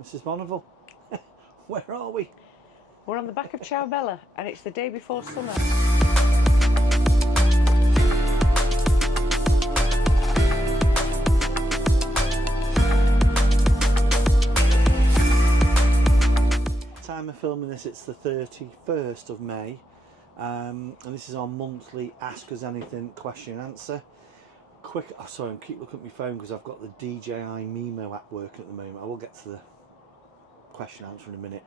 Mrs. Bonneville, where are we? We're on the back of Ciao Bella and it's the day before summer. Time of filming this, it's the 31st of May, and this is our monthly Ask Us Anything question and answer. Quick, oh, sorry, I keep looking at my phone because I've got the DJI Mimo app working at the moment. I will get to the question and answer in a minute,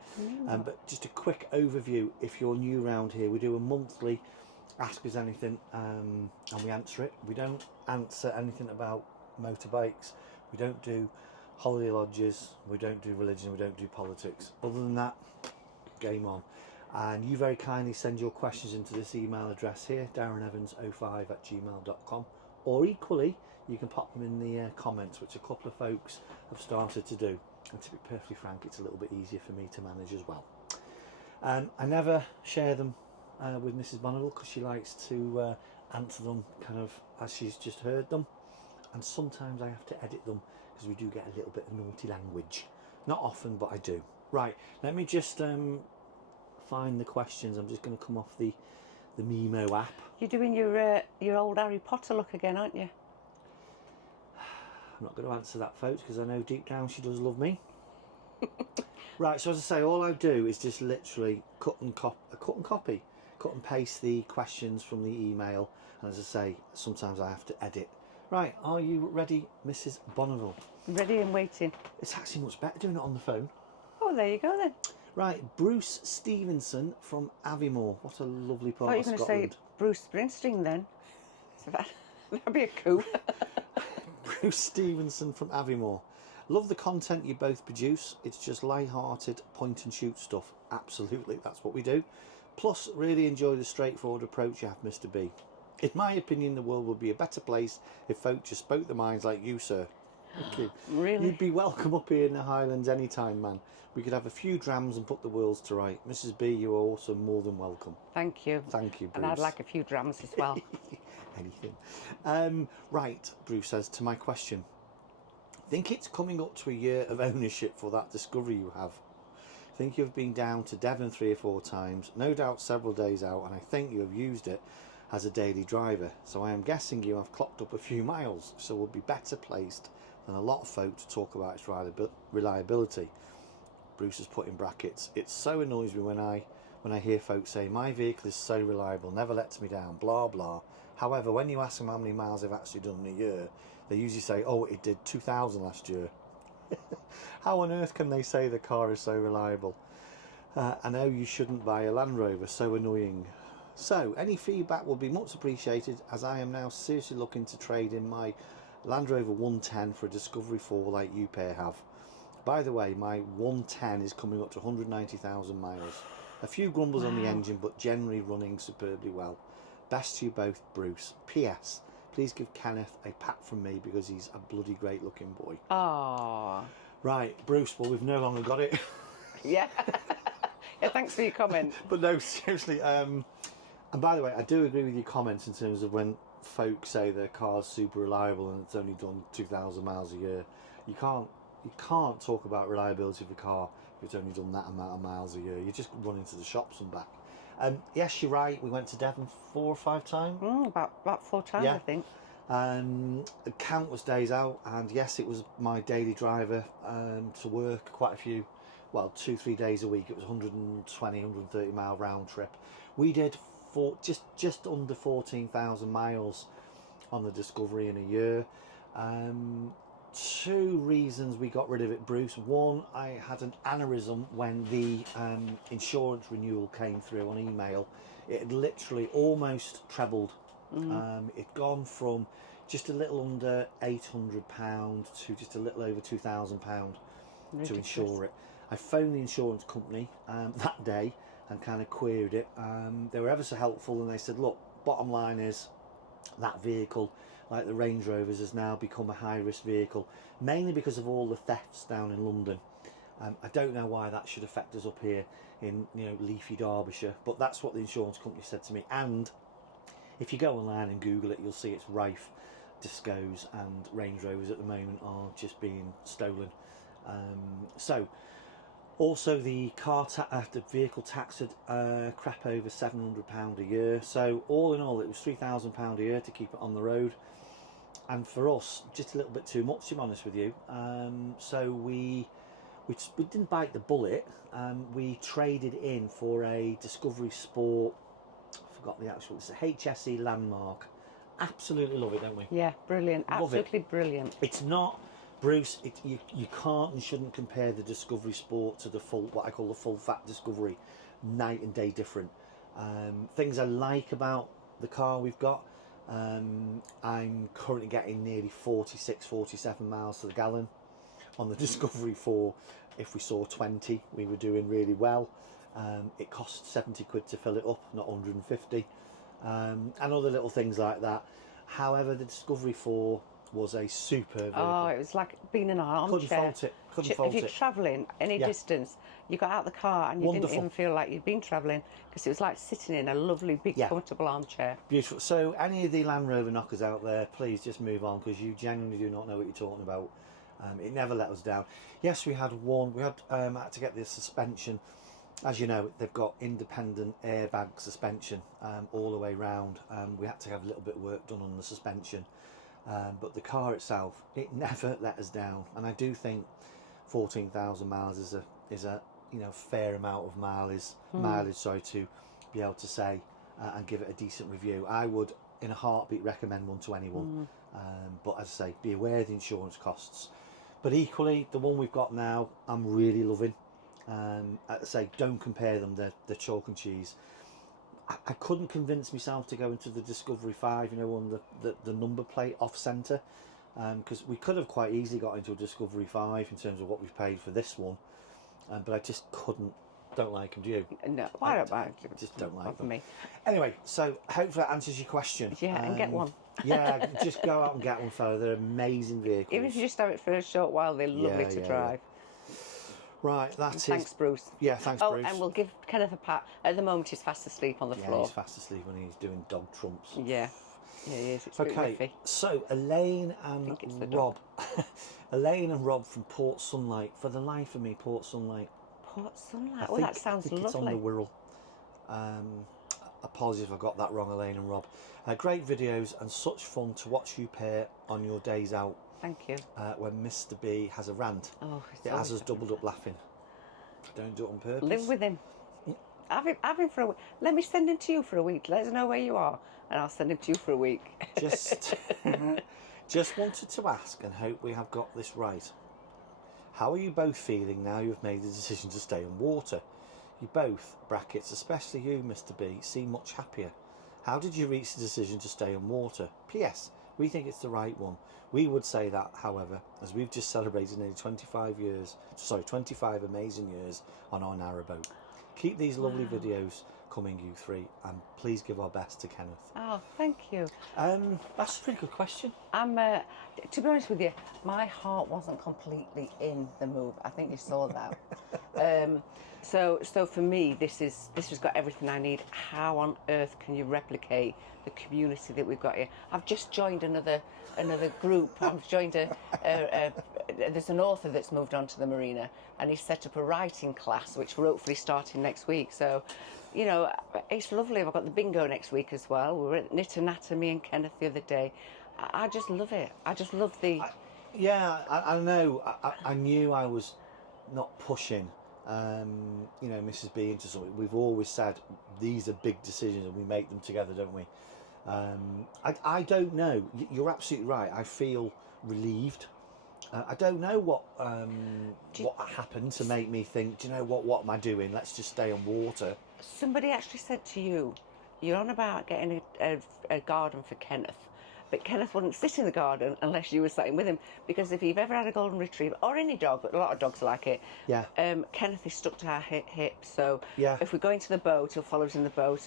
but just a quick overview. If you're new around here, we do a monthly Ask Us Anything, and we answer it. We don't answer anything about motorbikes, we don't do holiday lodges, we don't do religion, we don't do politics. Other than that, game on. And you very kindly send your questions into this email address here, darrenevans05@gmail.com, or equally you can pop them in the comments, which a couple of folks have started to do, and to be perfectly frank, it's a little bit easier for me to manage as well. I never share them with Mrs. Bonneville because she likes to answer them kind of as she's just heard them, and sometimes I have to edit them because we do get a little bit of naughty language. Not often, but I do. Right, let me just find the questions. I'm just going to come off the Mimo app. You're doing your old Harry Potter look again, aren't you? I'm not going to answer that, folks, because I know deep down she does love me. Right, so as I say, all I do is just literally cut and paste the questions from the email, and as I say, sometimes I have to edit. Right, are you ready, Mrs. Bonneville? Ready and waiting. It's actually much better doing it on the phone. Oh, there you go then. Right, Bruce Stevenson from Aviemore. What a lovely part of Scotland. I thought you were going to say Bruce Springsteen then. So that'd be a coup. Bruce Stevenson from Aviemore. Love the content you both produce. It's just light-hearted point and shoot stuff. Absolutely, that's what we do. Plus, really enjoy the straightforward approach you have, Mr. B. In my opinion, the world would be a better place if folk just spoke their minds like you, sir. Thank you. Really? You'd be welcome up here in the Highlands anytime, man. We could have a few drams and put the worlds to right. Mrs. B, you are also more than welcome. Thank you. Thank you, Bruce. And I'd like a few drams as well. Anything. Right, Bruce says, to my question. I think it's coming up to a year of ownership for that Discovery you have. I think you've been down to Devon 3 or 4 times, no doubt several days out, and I think you have used it as a daily driver. So I am guessing you have clocked up a few miles, so would be better placed than a lot of folk to talk about its reliability. Bruce has put in brackets, it so annoys me when I hear folks say my vehicle is so reliable, never lets me down, blah blah. However, when you ask them how many miles they've actually done in a year, they usually say, oh, it did 2,000 last year. How on earth can they say the car is so reliable? I know you shouldn't buy a Land Rover, so annoying. So any feedback will be much appreciated, as I am now seriously looking to trade in my Land Rover 110 for a Discovery 4 like you pair have. By the way, my 110 is coming up to 190,000 miles. A few grumbles on the engine, but generally running superbly well. Best to you both, Bruce. P.S. Please give Kenneth a pat from me because he's a bloody great looking boy. Aww. Right, Bruce, well, we've no longer got it. Yeah. Yeah, thanks for your comment. But no, seriously, and by the way, I do agree with your comments in terms of when folks say their car's super reliable and it's only done 2,000 miles a year. You can't talk about reliability of a car if it's only done that amount of miles a year. You just run into the shops and back. Yes, you're right. We went to Devon 4 or 5 times. About 4 times, yeah. I think. Countless days out, and yes, it was my daily driver to work. Quite a few, well, 2-3 days a week. It was 120, 130 mile round trip. We did just under 14,000 miles on the Discovery in a year. 2 reasons we got rid of it, Bruce. One, I had an aneurysm when the insurance renewal came through on email. It had literally almost trebled. It'd gone from just a little under £800 to just a little over £2,000 to insure it. I phoned the insurance company that day and kind of queried it. They were ever so helpful, and they said, look, bottom line is that vehicle, like the Range Rovers, has now become a high-risk vehicle, mainly because of all the thefts down in London. I don't know why that should affect us up here in leafy Derbyshire, but that's what the insurance company said to me. And if you go online and Google it, you'll see it's rife. Discos and Range Rovers at the moment are just being stolen. So also the the vehicle taxed crap over £700 a year. So all in all, it was £3,000 a year to keep it on the road, and for us, just a little bit too much, to be honest with you. So we didn't bite the bullet. We traded in for a Discovery Sport. I forgot the actual. It's a HSE Landmark. Absolutely love it, don't we? Yeah, brilliant. Love it. Absolutely brilliant. It's not, Bruce. You can't and shouldn't compare the Discovery Sport to the what I call the full fat Discovery. Night and day different. Things I like about the car we've got. I'm currently getting nearly 46, 47 miles to the gallon on the Discovery 4. If we saw 20, we were doing really well. It cost 70 quid to fill it up, not 150. And other little things like that. However, the Discovery 4 was a superb vehicle. Oh, it was like being in an armchair. Couldn't fault it. Couldn't fault If you're it. travelling any Yeah. distance, you got out the car and you Wonderful. didn't even feel like you'd been travelling, because it was like sitting in a lovely, big, Yeah. comfortable armchair. Beautiful. So any of the Land Rover knockers out there, please just move on, because you genuinely do not know what you're talking about. It never let us down. Yes, we had one. We had to get the suspension. As you know, they've got independent airbag suspension all the way round. We had to have a little bit of work done on the suspension, but the car itself, it never let us down. And I do think 14,000 miles is a fair amount of mileage, sorry, to be able to say and give it a decent review. I would, in a heartbeat, recommend one to anyone. But as I say, be aware of the insurance costs. But equally, the one we've got now, I'm really loving. As I say, don't compare them. They're chalk and cheese. I couldn't convince myself to go into the Discovery 5, on the number plate off centre, because we could have quite easily got into a Discovery 5 in terms of what we've paid for this one, but I just couldn't. Don't like them, do you? No, I don't mind. Just don't like For them. me. Anyway, so hopefully that answers your question. Yeah, and get one. Yeah, just go out and get one, fella. They're amazing vehicles. Even if you just have it for a short while, they're lovely to yeah, drive. Right, that is. Thanks, Bruce. Yeah, thanks, Oh, Bruce. and we'll give Kenneth a pat. At the moment, he's fast asleep on the Yeah, floor. he's fast asleep when he's doing dog trumps. Yeah, he is. It's a bit Okay, whiffy. so Elaine think it's the and dog. Rob. Elaine and Rob from Port Sunlight. For the life of me, Port Sunlight. Port Sunlight. I Oh, think- that sounds I think It's on lovely. the Wirral. Apologies if I got that wrong, Elaine and Rob. Great videos and such fun to watch you pair on your days out Thank you. when Mr. B has a rant. Oh, it's It has always us doubled up laughing. Don't do it on purpose. Live with him. Have him for a week. Let me send him to you for a week. Let us know where you are, and I'll send him to you for a week. Just wanted to ask and hope we have got this right. How are you both feeling now you've made the decision to stay on water? You both, brackets, especially you, Mr. B, seem much happier. How did you reach the decision to stay on water? P.S. We think it's the right one. We would say that, however, as we've just celebrated nearly 25 amazing years on our narrowboat. Keep these lovely videos coming, you three, and please give our best to Kenneth. Oh, thank you. That's a pretty good question. I'm. To be honest with you, my heart wasn't completely in the move. I think you saw that. So for me, this has got everything I need. How on earth can you replicate the community that we've got here? I've just joined another group. I've joined there's an author that's moved on to the marina, and he's set up a writing class, which we're hopefully starting next week. So, it's lovely. I've got the bingo next week as well. We were at Knit Anatomy and Kenneth the other day. I just love it. I just love the. I know. I knew I was not pushing, Mrs. B into something. We've always said these are big decisions and we make them together, don't we? I don't know. You're absolutely right. I feel relieved. I don't know what happened to make me think, do you know what am I doing? Let's just stay on water. Somebody actually said to you, you're on about getting a garden for Kenneth. But Kenneth wouldn't sit in the garden unless you were sitting with him, because if you've ever had a golden retriever or any dog, but a lot of dogs like it, Yeah. Kenneth is stuck to our hips. So Yeah. if we go into the boat, he'll follow us in the boat.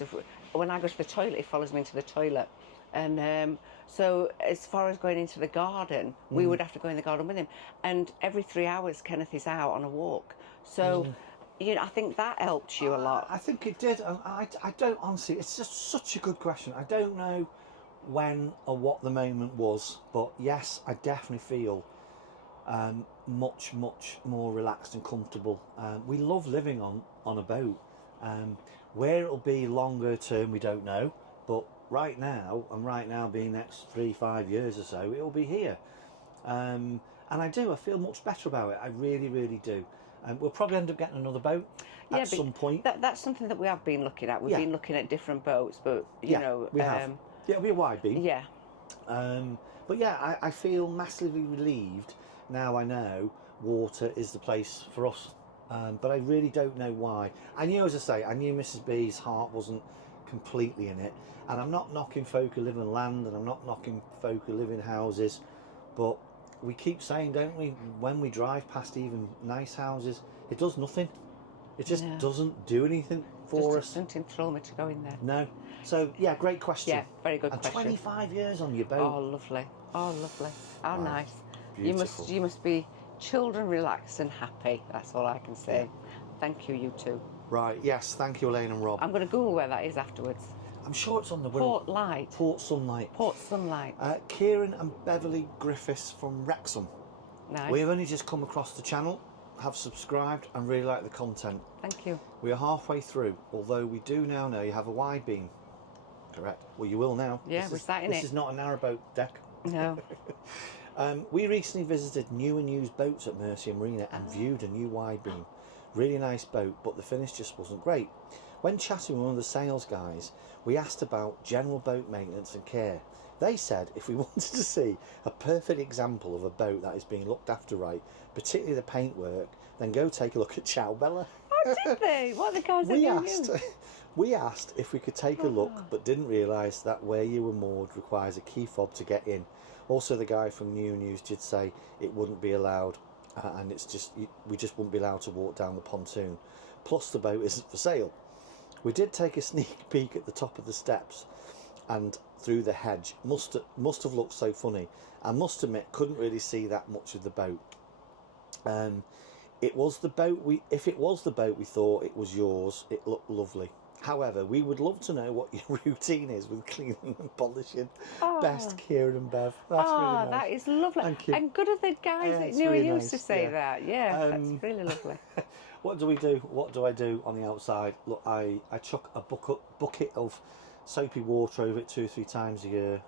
When I go to the toilet, he follows me into the toilet. And so as far as going into the garden, we would have to go in the garden with him. And every 3 hours, Kenneth is out on a walk. So, I think that helped you a lot. I think it did. I don't honestly. It's just such a good question. I don't know when or what the moment was, but yes, I definitely feel much more relaxed and comfortable. We love living on a boat. Where it'll be longer term, we don't know, but right now being next 3-5 years or so, it'll be here. And I feel much better about it. I really do. We'll probably end up getting another boat at some point. That's something that we have been looking at. We've been looking at different boats, but you know, we have. Yeah, it'll be a wide beam. Yeah. But yeah, I feel massively relieved now. I know water is the place for us, but I really don't know why. I knew, as I say, I knew Mrs. B's heart wasn't completely in it, and I'm not knocking folk who live in land, and I'm not knocking folk who live in houses, but we keep saying, don't we, when we drive past even nice houses, it does nothing. It just doesn't do anything for us. Doesn't enthrall me to go in there. No. So yeah, great question. Yeah, very good and question. 25 years on your boat. Oh, lovely. Oh, lovely. How nice. Beautiful. You must be children relaxed and happy. That's all I can say. Yeah. Thank you, you two. Right. Yes. Thank you, Elaine and Rob. I'm going to Google where that is afterwards. I'm sure it's on the Port Light. Port Sunlight. Port Sunlight. Kieran and Beverly Griffiths from Wrexham. Nice. We've only just come across the channel, have subscribed and really like the content. Thank you. We are halfway through, although we do now know you have a wide beam. Correct. Well, you will now. Yeah, we're sat in it. This is not a narrowboat deck. No. We recently visited new and used boats at Mercia Marina and viewed a new wide beam. Really nice boat, but the finish just wasn't great. When chatting with one of the sales guys, we asked about general boat maintenance and care. They said if we wanted to see a perfect example of a boat that is being looked after right, particularly the paintwork, then go take a look at Ciao Bella. Oh, did they? What are the guys that We asked if we could take a look, but didn't realise that where you were moored requires a key fob to get in. Also, the guy from New News did say it wouldn't be allowed, and we just wouldn't be allowed to walk down the pontoon. Plus, the boat isn't for sale. We did take a sneak peek at the top of the steps and through the hedge. Must have looked so funny. I must admit, couldn't really see that much of the boat. If it was the boat we thought it was yours, it looked lovely. However, we would love to know what your routine is with cleaning and polishing. Oh. Best, Kieran and Bev. That's really nice. That is lovely. Thank you. And good of the guys that it's knew really he used to nice, say that. Yeah, that's really lovely. What do we do? What do I do on the outside? Look, I chuck a bucket of soapy water over it 2 or 3 times a year.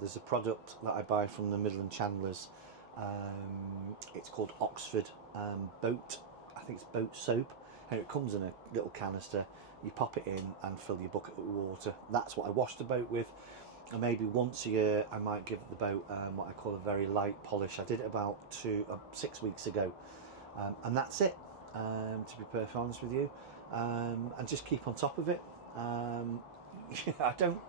There's a product that I buy from the Midland Chandlers. It's called Oxford Boat. I think it's boat soap, and it comes in a little canister. You pop it in and fill your bucket with water. That's what I wash the boat with. And maybe once a year I might give the boat what I call a very light polish. I did it about 6 weeks ago, and that's it. To be perfectly honest with you, and just keep on top of it. I don't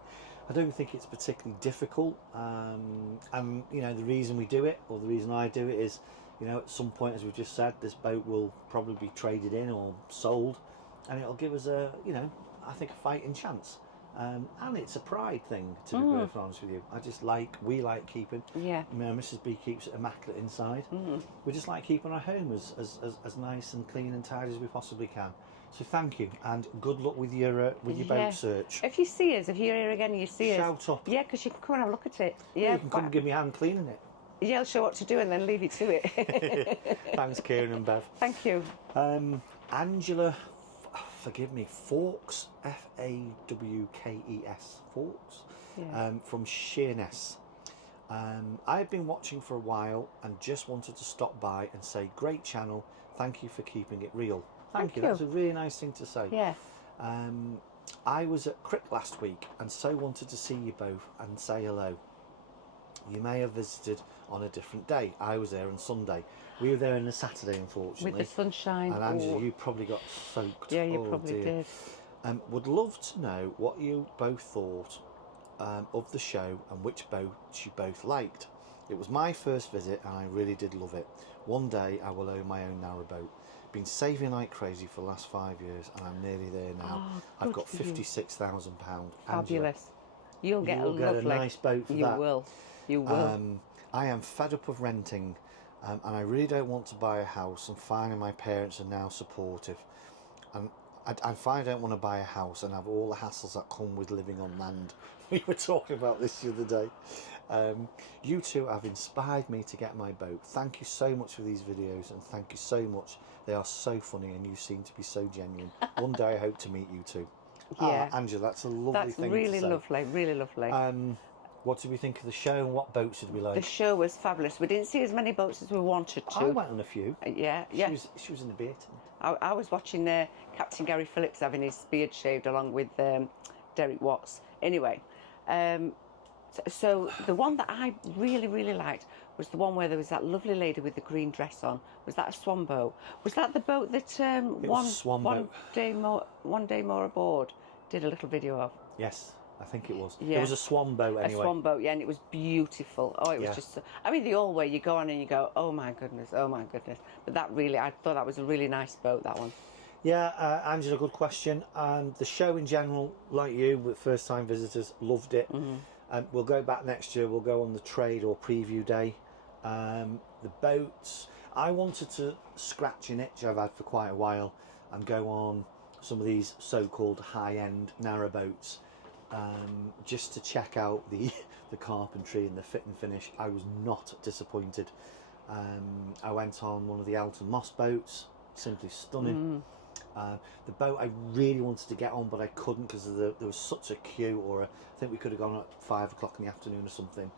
think it's particularly difficult. And you know, the reason we do it, or the reason I do it, is, you know, at some point, as we've just said, this boat will probably be traded in or sold, and it'll give us a, you know, I think, a fighting chance. And it's a pride thing, to be perfectly honest with you. We like keeping. Yeah. You know, Mrs. B keeps it immaculate inside. We just like keeping our home as nice and clean and tidy as we possibly can. So thank you, and good luck with your boat search. If you see us, if you're here again and you see us, shout up. Yeah, because you can come and have a look at it. Yeah, you can come and give me a hand cleaning it. Yeah, I'll show what to do and then leave you to it. Thanks, Kieran and Bev. Thank you. Angela, forgive me, Fawkes, Fawkes, Fawkes, from Sheerness. I've been watching for a while and just wanted to stop by and say, great channel, thank you for keeping it real. Thank you. That's a really nice thing to say. Yeah. I was at Crick last week and so wanted to see you both and say hello. You may have visited on a different day. I was there on Sunday. We were there on a Saturday, unfortunately. With the sunshine. And Angela, you probably got soaked. Yeah, you probably did. Would love to know what you both thought of the show and which boats you both liked. It was my first visit and I really did love it. One day I will own my own narrowboat. Been saving like crazy for the last 5 years and I'm nearly there now. I've got £56,000. Fabulous. You'll get a nice boat for that. You will. You will. I am fed up of renting, and I really don't want to buy a house, and finding my parents are now supportive. And I find I don't want to buy a house and have all the hassles that come with living on land. We were talking about this the other day. You two have inspired me to get my boat. Thank you so much for these videos, and thank you so much. They are so funny, and you seem to be so genuine. One day I hope to meet you two. Yeah. Angela, that's a lovely That's thing really to say. lovely, really lovely. What did we think of the show, and what boats did we like? The show was fabulous. We didn't see as many boats as we wanted to. I went on a few. Yeah. She was in the beer tent. I was watching Captain Gary Phillips having his beard shaved along with Derek Watts. Anyway, so the one that I really, really liked was the one where there was that lovely lady with the green dress on. Was that a swan boat? Was that the boat that was a swan boat. one day more aboard did a little video of? Yes, I think it was. Yeah. It was a swan boat anyway. A swan boat, yeah, and it was beautiful. Oh, it was Yeah. just so, I mean, the old way, you go on and you go, oh my goodness, oh my goodness. But that really, I thought that was a really nice boat, that one. Yeah, Angela, good question. The show in general, like you, with first-time visitors, loved it. We'll go back next year. We'll go on the trade or preview day. The boats, I wanted to scratch an itch I've had for quite a while and go on some of these so-called high-end narrow boats, just to check out the carpentry and the fit and finish. I was not disappointed. I went on one of the Alton Moss boats, simply stunning. The boat I really wanted to get on, but I couldn't because there was such a queue, or I think we could have gone at 5 o'clock in the afternoon or something.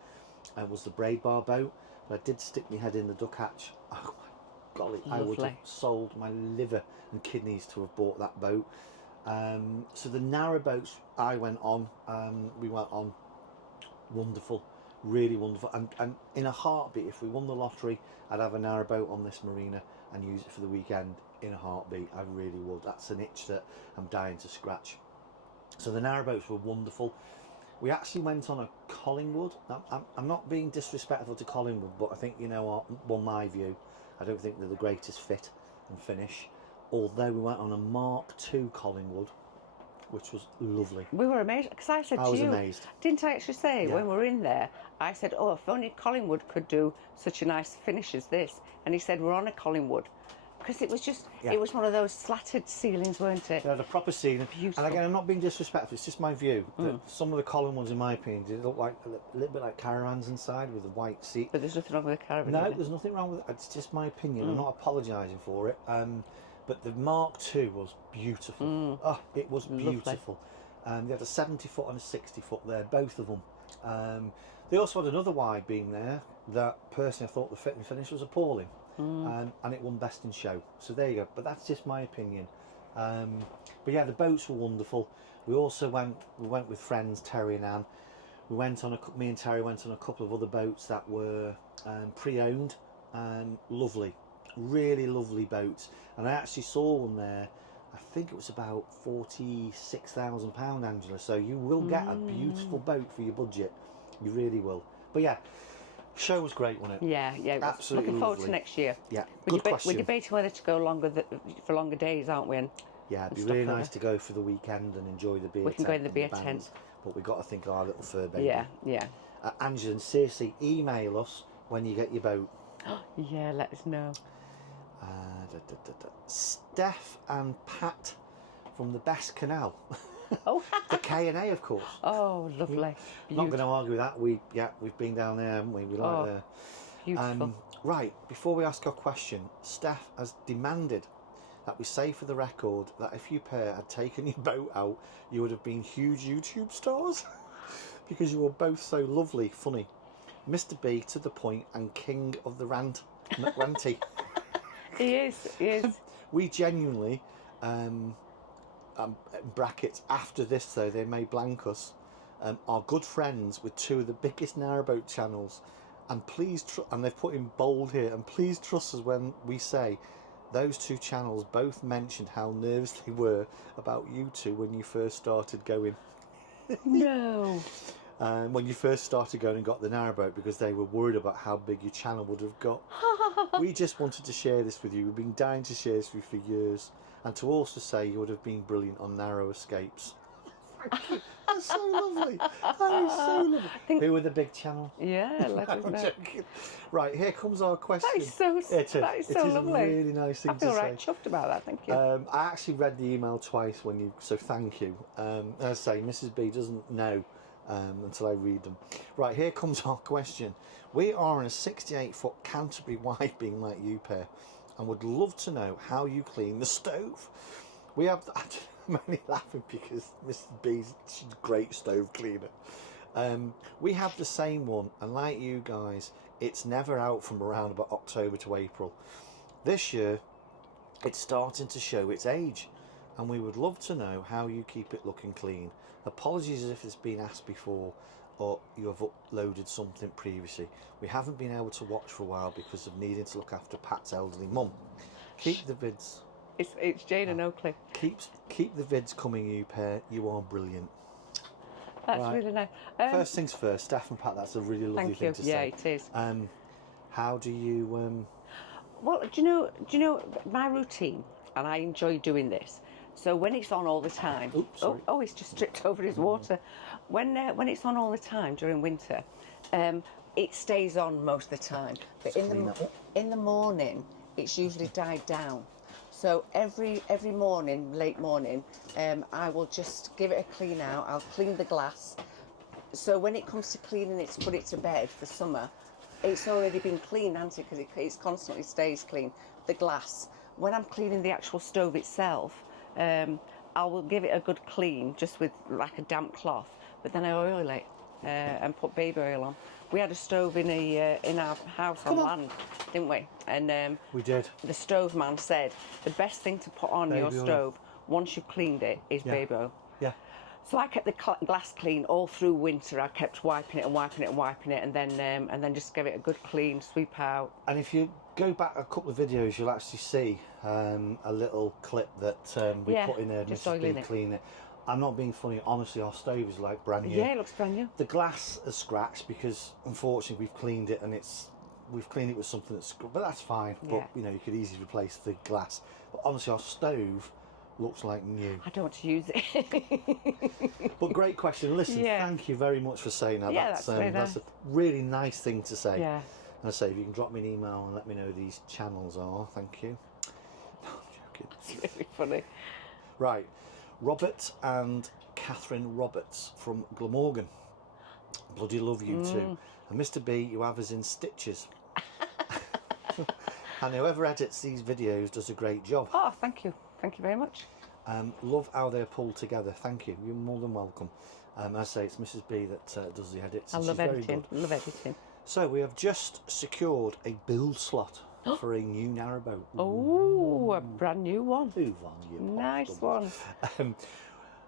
Was the Braid Bar boat, but I did stick my head in the duck hatch. Oh my golly, I would have sold my liver and kidneys to have bought that boat. So the narrow boats I went on, we went on, wonderful, really wonderful, and in a heartbeat, if we won the lottery, I'd have a narrow boat on this marina and use it for the weekend in a heartbeat. I really would. That's an itch that I'm dying to scratch. So the narrow boats were wonderful. We actually went on a Collingwood. I'm not being disrespectful to Collingwood, but I think, you know what, well, my view, I don't think they're the greatest fit and finish. Although we went on a Mark II Collingwood, which was lovely. We were amazed, because I said to you, I was amazed. Didn't I actually say, Yeah. when we were in there, I said, oh, if only Collingwood could do such a nice finish as this. And he said, we're on a Collingwood. Because it was just, Yeah. it was one of those slatted ceilings, weren't it? They had a proper ceiling. Beautiful. And again, I'm not being disrespectful, it's just my view. That some of the Collingwoods, in my opinion, did look like a little bit like caravans inside with a white seat. But there's nothing wrong with the caravan. No, either. there's nothing wrong with it. It's just my opinion. I'm not apologising for it. But the Mark II was beautiful. Oh, it was beautiful. They had a 70 foot and a 60 foot there, both of them. They also had another wide beam there that personally I thought the fit and finish was appalling. And it won Best in Show. So there you go. But that's just my opinion. But yeah, the boats were wonderful. We also went with friends, Terry and Anne. Me and Terry went on a couple of other boats that were pre-owned. Lovely, really lovely boats. And I actually saw one there. I think it was about £46,000, Angela. So you will get a beautiful boat for your budget. You really will. But yeah, show was great, wasn't it? Yeah, it was. Absolutely Looking forward lovely. to next year. Yeah, We're good question. debating whether to go for longer days, aren't we? And Yeah, it'd be stuff really like nice that. to go for the weekend and enjoy the beer tent. We can go in the and beer bands, tent. But we've got to think of our little fur baby. Yeah. Angela and seriously, email us when you get your boat. Yeah, let us know. Steph and Pat from the Best Canal. Oh, The K&A, of course. oh, lovely. Not going to argue with that. We've been down there, haven't we? We like there. Beautiful. Right, before we ask our question, Steph has demanded that we say for the record that if you pair had taken your boat out, you would have been huge YouTube stars because you were both so lovely, funny. Mr. B to the point and king of the rant, ranty. He is. We genuinely, brackets, after this though, they may blank us, are good friends with two of the biggest narrowboat channels. And please, and they've put in bold here, and please trust us when we say those two channels both mentioned how nervous they were about you two when you first started going. No. When you first started going and got the narrowboat, because they were worried about how big your channel would have got. We just wanted to share this with you. We've been dying to share this with you for years. And to also say you would have been brilliant on Narrow Escapes. Thank you. That's so lovely. That is so lovely. Who were the big channels? Yeah, let us I'm know. joking. Right, here comes our question. That is so, It is lovely. a really nice thing I feel to right say. chuffed about that, thank you. I actually read the email twice so thank you. As I say, Mrs. B doesn't know until I read them. Right, here comes our question. We are in a 68-foot Canterbury wide beam like you pair, and would love to know how you clean the stove. We have... I'm only laughing because Mrs. B's, she's a great stove cleaner. We have the same one, and like you guys, it's never out from around about October to April. This year, it's starting to show its age, and we would love to know how you keep it looking clean. Apologies if it's been asked before or you have uploaded something previously. We haven't been able to watch for a while because of needing to look after Pat's elderly mum. Keep the vids... It's Jane and Oakley. Keep the vids coming, you pair. You are brilliant. That's Right. really nice. First things first, Steph and Pat, that's a really lovely thing to say. Yeah, it is. How do you... Well, do you know my routine, and I enjoy doing this. So when it's on all the time, Oops, sorry. oh, he's just tripped over his water. When it's on all the time during winter, it stays on most of the time. But in the morning, it's usually died down. So every morning, late morning, I will just give it a clean out. I'll clean the glass. So when it comes to cleaning it to put it to bed for summer, it's already been cleaned, hasn't it? Because it constantly stays clean. The glass. When I'm cleaning the actual stove itself, I will give it a good clean, just with like a damp cloth. But then I oil it and put baby oil on. We had a stove in our house on land, didn't we? And we did. the stove man said the best thing to put on your stove once you've cleaned it is baby oil. Yeah. So I kept the glass clean all through winter. I kept wiping it and wiping it and wiping it, and then just give it a good clean, sweep out. And if you go back a couple of videos, you'll actually see a little clip that we put in there. Just Mrs. B oiling it. clean it. I'm not being funny. Honestly, our stove is like brand new. Yeah, it looks brand new. The glass is scratched because unfortunately we've cleaned it and we've cleaned it with something that's, but that's fine. Yeah. But you could easily replace the glass. But honestly, our stove looks like new. I don't want to use it. But great question. Listen, Yeah. thank you very much for saying that. Yeah, that's very that's nice. a really nice thing to say. Yeah. And I say, if you can drop me an email and let me know who these channels are, thank you. No, I'm joking. It's really funny. Right, Robert and Catherine Roberts from Glamorgan. Bloody love you too. And Mr. B, you have us in stitches. And whoever edits these videos does a great job. Oh, thank you. Thank you very much. Love how they're pulled together. Thank you. You're more than welcome. As I say, it's Mrs. B that does the edits. I and love she's very editing. good. Love editing. So we have just secured a build slot for a new narrowboat. Oh, a brand new one. Move on, you Nice bastard. one.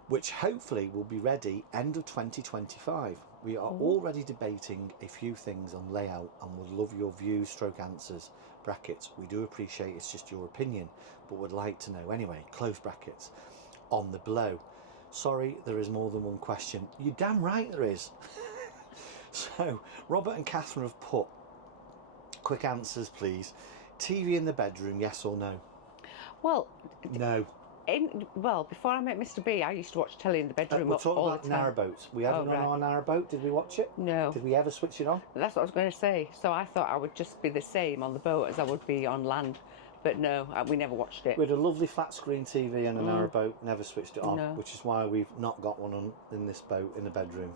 Which hopefully will be ready end of 2025. We are already debating a few things on layout and would love your views stroke answers. Brackets, we do appreciate it's just your opinion, but would like to know anyway, close brackets, on the below. Sorry, there is more than one question. You're damn right there is. So, Robert and Catherine have put, quick answers please. TV in the bedroom, yes or no? Well, No. before I met Mr. B, I used to watch telly in the bedroom We're all talking about the time. narrowboats. We had it on right. our narrowboat. Did we watch it? No. Did we ever switch it on? That's what I was going to say. So I thought I would just be the same on the boat as I would be on land. But no, we never watched it. We had a lovely flat screen TV and a narrowboat, never switched it on, No. which is why we've not got one on in this boat in the bedroom.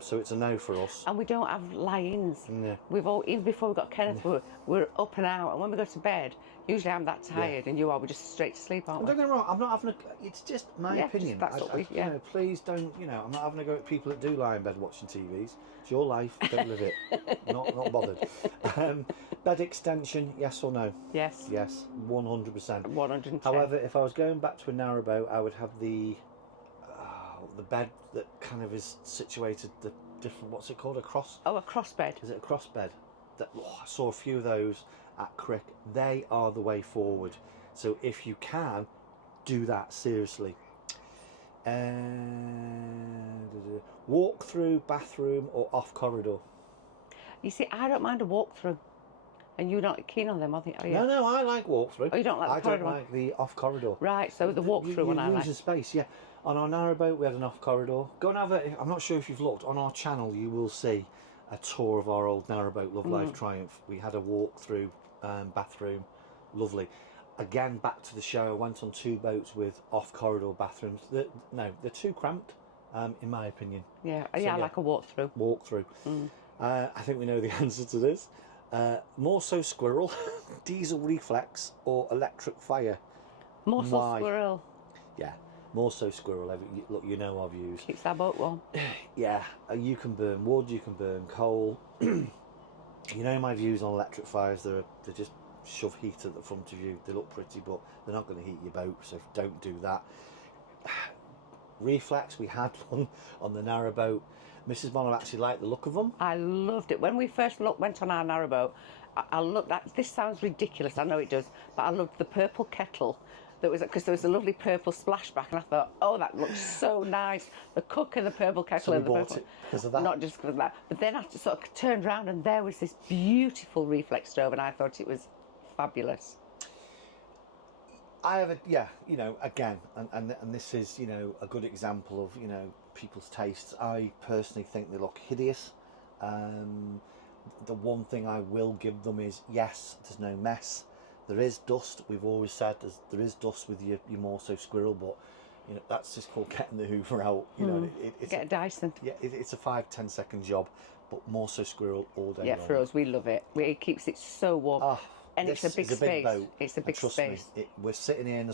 So it's a no for us. And we don't have lie-ins. No. We've all, even before we got Kenneth, we're up and out. And when we go to bed, usually I'm that tired, and you are, we're just straight to sleep, aren't we? Don't get me wrong, I'm not having a... It's just my Yeah, opinion. just that's what we- you know, please don't... You know, I'm not having a go at people that do lie in bed watching TVs. It's your life, don't live it. Not bothered. Bed extension, yes or no? Yes. Yes, 100%. 110. However, if I was going back to a narrowboat, I would have the bed that kind of is situated the different. What's it called? A cross? Oh, a cross bed. Is it a cross bed? I saw a few of those at Crick. They are the way forward. So if you can, do that seriously. Walk through bathroom or off corridor? You see, I don't mind a walk-through. And you're not keen on them, are you? No, I like walk through. Oh, you don't like the I corridor don't one? like the off corridor. Right, so the walk-through one I You're like. losing space, yeah. On our narrowboat, we had an off corridor. Go and have a. I'm not sure if you've looked on our channel. You will see a tour of our old narrowboat, Love Life Triumph. We had a walk through bathroom, lovely. Again, back to the show. I went on 2 boats with off corridor bathrooms. They're too cramped. in my opinion. Yeah, So, I like a walkthrough. Walkthrough. I think we know the answer to this. More so squirrel, diesel reflex, or electric fire? More so Why? squirrel. Yeah, more so squirrel. Look, you know our views. Keeps that boat warm. Yeah, you can burn wood, you can burn coal. You know my views on electric fires. They're just shove heat at the front of you. They look pretty, but they're not going to heat your boat, so don't do that. Reflex, we had one on the narrowboat. Mrs. Bonham actually liked the look of them. I loved it. When we first went on our narrowboat, I looked at, this sounds ridiculous, I know it does, but I loved the purple kettle. That was because there was a lovely purple splashback, and I thought, oh, that looks so nice. The cook and the purple kettle So we and the bought purple. it because of that? Not just because of that, but then I sort of turned around and there was this beautiful reflex stove, and I thought it was fabulous. I have again, and this is, a good example of, people's tastes. I personally think they look hideous. The one thing I will give them is, yes, there's no mess. There is dust. We've always said there is dust with your Morso squirrel, but that's just called getting the Hoover out. It's Get a Dyson. Yeah, it's a 5-10 second job, but Morso squirrel all day Yeah, long. for us, we love it. It keeps it so warm. And it's a This big is space. boat. It's a big Trust space. me, we're sitting here in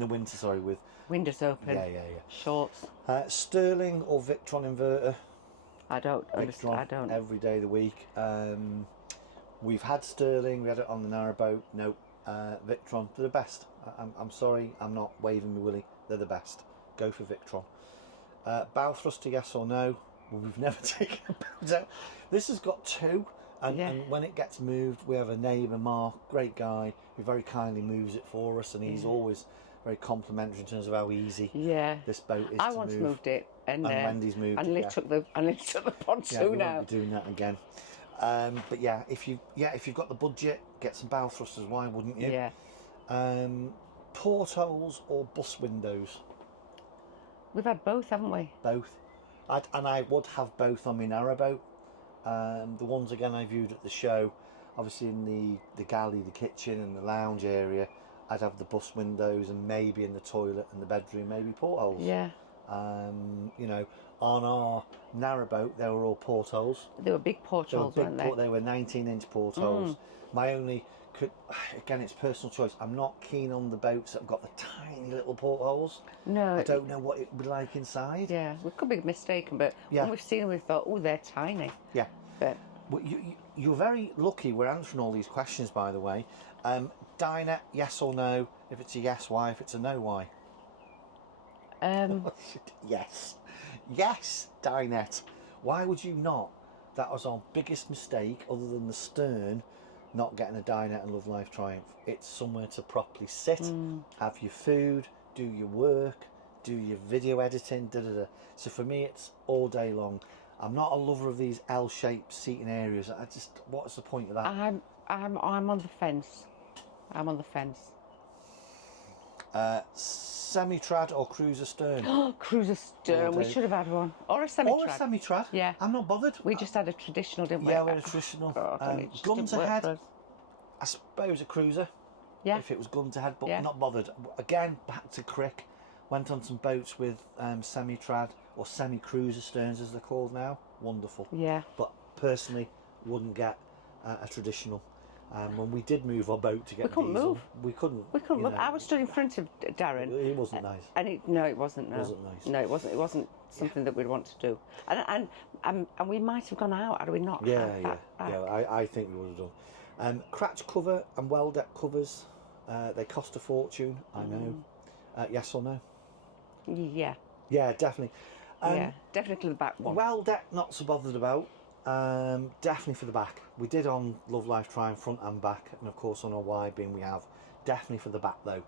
the winter, with Windows open. yeah. Shorts. Sterling or Victron inverter? I don't understand. I don't. Every day of the week. We've had Sterling, we had it on the narrowboat. No, Victron, they're the best. I'm sorry, I'm not waving my willy. They're the best. Go for Victron. Bow thruster, yes or no? Well, we've never taken a bow down. This has got two, and when it gets moved, we have a neighbour, Mark, great guy, who very kindly moves it for us, and he's always very complimentary in terms of how easy this boat is I to once move. moved it, and Wendy's moved and it, Liv took the pontoon we won't out. be doing that again. But yeah, if you've got the budget, get some bow thrusters. Why wouldn't you? Yeah. Portholes or bus windows? We've had both, haven't we? Both. I would have both on my narrowboat. The ones again I viewed at the show, obviously in the galley, the kitchen, and the lounge area, I'd have the bus windows, and maybe in the toilet and the bedroom, maybe portholes. Yeah. On our narrowboat, they were all portholes. They were big portholes, weren't they? They were 19-inch portholes. My only again, it's personal choice. I'm not keen on the boats that have got the tiny little portholes. No. I don't know what it would be like inside. Yeah, we could be mistaken, but when we've seen them, we thought, oh, they're tiny. Yeah. But well, you're very lucky. We're answering all these questions, by the way. Dinette, yes or no? If it's a yes, why? If it's a no, why? Yes. Yes, Dinette. Why would you not? That was our biggest mistake, other than the stern, not getting a dinette and Love Life Triumph. It's somewhere to properly sit, have your food, do your work, do your video editing, So for me, it's all day long. I'm not a lover of these L-shaped seating areas. What's the point of that? I'm on the fence. I'm on the fence. Semi-trad or cruiser stern? Cruiser stern. We should have had one. Or a semi-trad. Or a semi-trad. Yeah. I'm not bothered. We just had a traditional, didn't we? Yeah, we had a traditional. Gun to head. I suppose a cruiser. Yeah. If it was gun to head, but not bothered. Again, back to Crick. Went on some boats with semi-trad or semi-cruiser sterns, as they're called now. Wonderful. Yeah. But personally, wouldn't get a traditional. When we did move our boat to get we couldn't diesel, move. We couldn't. We couldn't move. I was stood in front of Darren. It wasn't nice. And it wasn't. No. It wasn't nice. No, it wasn't. It wasn't something that we'd want to do. And we might have gone out had we not. Yeah. I think we would have done. Cratch cover and well deck covers, they cost a fortune. I know. Yes or no? Yeah. Yeah, definitely. Yeah, definitely the back one. Well deck, not so bothered about. Definitely for the back. We did on Love Life Triumph front and back, and of course on our wide beam we have. Definitely for the back though.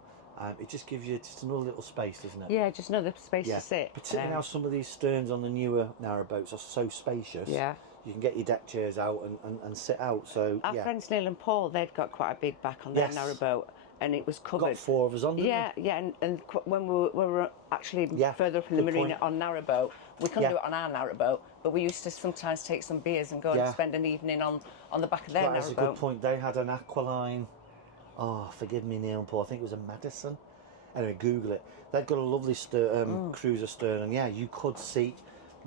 It just gives you just another little space, doesn't it? Yeah, just another space to sit. Particularly now some of these sterns on the newer narrowboats are so spacious. Yeah. You can get your deck chairs out and sit out. So our friends Neil and Paul, they'd got quite a big back on their narrowboat, and it was covered. Got 4 of us on, didn't we? Yeah, and when we were actually further up in the marina on narrowboat, we couldn't do it on our narrowboat, but we used to sometimes take some beers and go and spend an evening on the back of their narrowboat. That's a good point. They had an Aqualine. Oh, forgive me, Neil and Paul. I think it was a Madison. Anyway, Google it. They've got a lovely cruiser stern, and yeah, you could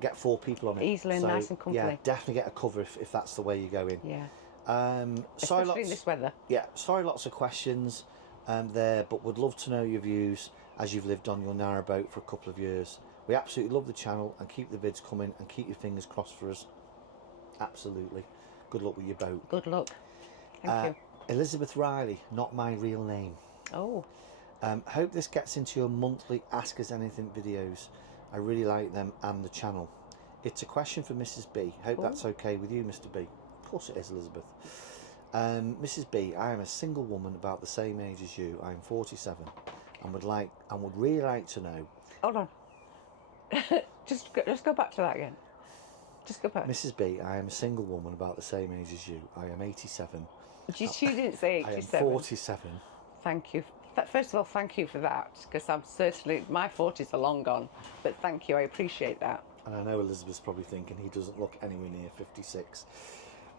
get 4 people on it. Easily and So, nice and comfy. Yeah, definitely get a cover if that's the way you're going. Yeah. Sorry, Especially in this weather. Yeah, sorry, lots of questions there, but would love to know your views as you've lived on your narrowboat for a couple of years. We absolutely love the channel and keep the vids coming and keep your fingers crossed for us. Absolutely. Good luck with your boat. Good luck. Thank you. Elizabeth Riley, not my real name. Oh. Hope this gets into your monthly Ask Us Anything videos. I really like them and the channel. It's a question for Mrs. B. Hope that's okay with you, Mr. B. Of course it is, Elizabeth. Mrs. B, I am a single woman about the same age as you. I am 47 and would really like to know. Hold on. just go back to that again. Just go back. Mrs. B, I am a single woman about the same age as you. I am 87. She didn't say 87. I am 47. Thank you. First of all, thank you for that, because I'm certainly, my 40s are long gone, but thank you, I appreciate that. And I know Elizabeth's probably thinking he doesn't look anywhere near 56.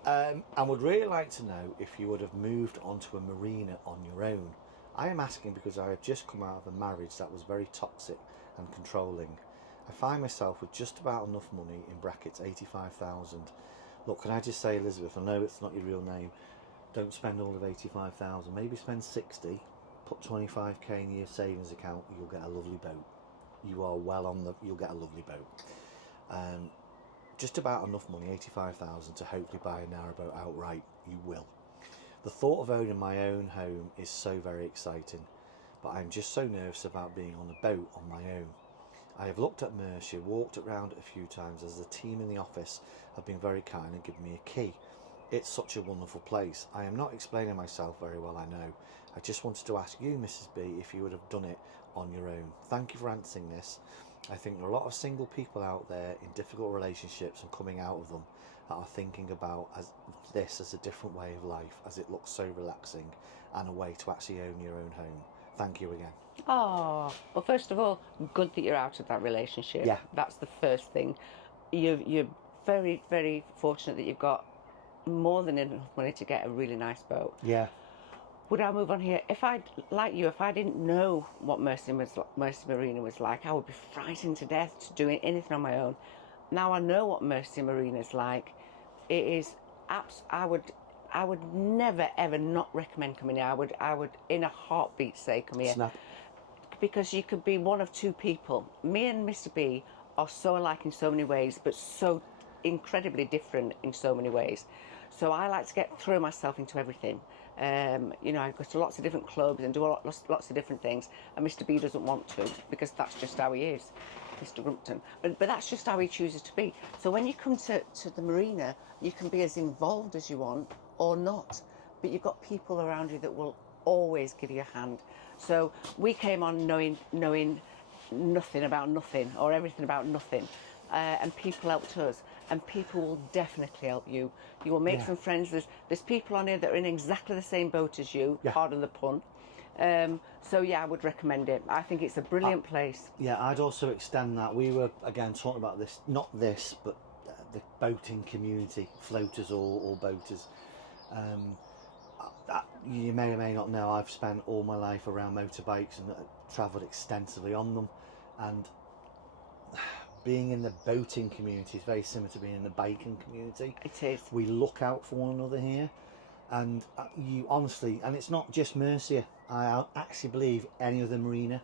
And would really like to know if you would have moved onto a marina on your own. I am asking because I have just come out of a marriage that was very toxic and controlling. I find myself with just about enough money, in brackets 85,000. Look, can I just say, Elizabeth, I know it's not your real name, don't spend all of 85,000, maybe spend 60, put 25k in your savings account, you'll get a lovely boat. You are well on you'll get a lovely boat. Just about enough money, 85,000, to hopefully buy a narrowboat outright. You will. The thought of owning my own home is so very exciting, but I'm just so nervous about being on a boat on my own. I have looked at Mercia, walked around it a few times as the team in the office have been very kind and given me a key. It's such a wonderful place. I am not explaining myself very well, I know. I just wanted to ask you, Mrs. B, if you would have done it on your own. Thank you for answering this. I think there are a lot of single people out there in difficult relationships and coming out of them that are thinking about this as a different way of life, as it looks so relaxing and a way to actually own your own home. Thank you again. Oh, well, first of all, good that you're out of that relationship. Yeah. That's the first thing. You're very, very fortunate that you've got more than enough money to get a really nice boat. Yeah. Would I move on here? If I didn't know what Mercy Marina was like, I would be frightened to death to doing anything on my own. Now I know what Mercy Marina is like. It is I would never ever not recommend coming here. I would in a heartbeat say come here. Snap. Because you could be one of two people. Me and Mr. B are so alike in so many ways, but so incredibly different in so many ways. So I like to throw myself into everything. You know, I go to lots of different clubs and do lots of different things. And Mr. B doesn't want to, because that's just how he is, Mr. Grumpton. But that's just how he chooses to be. So when you come to the marina, you can be as involved as you want or not. But you've got people around you that will always give you a hand. So we came on knowing nothing about nothing or everything about nothing. And people helped us, and people will definitely help you. You will make some friends. There's people on here that are in exactly the same boat as you, pardon the pun. So yeah, I would recommend it. I think it's a brilliant place. Yeah, I'd also extend that. We were again talking about this, not this, but the boating community, floaters or boaters. You may or may not know, I've spent all my life around motorbikes and travelled extensively on them, and being in the boating community is very similar to being in the biking community. It is. We look out for one another here, and you honestly, and it's not just Mercia, I actually believe any other marina,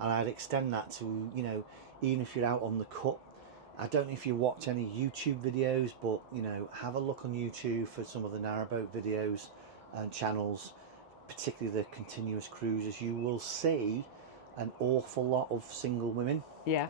and I'd extend that to, you know, even if you're out on the cut. I don't know if you watch any YouTube videos, but, you know, have a look on YouTube for some of the narrowboat videos and channels, particularly the continuous cruises. You will see an awful lot of single women. Yeah.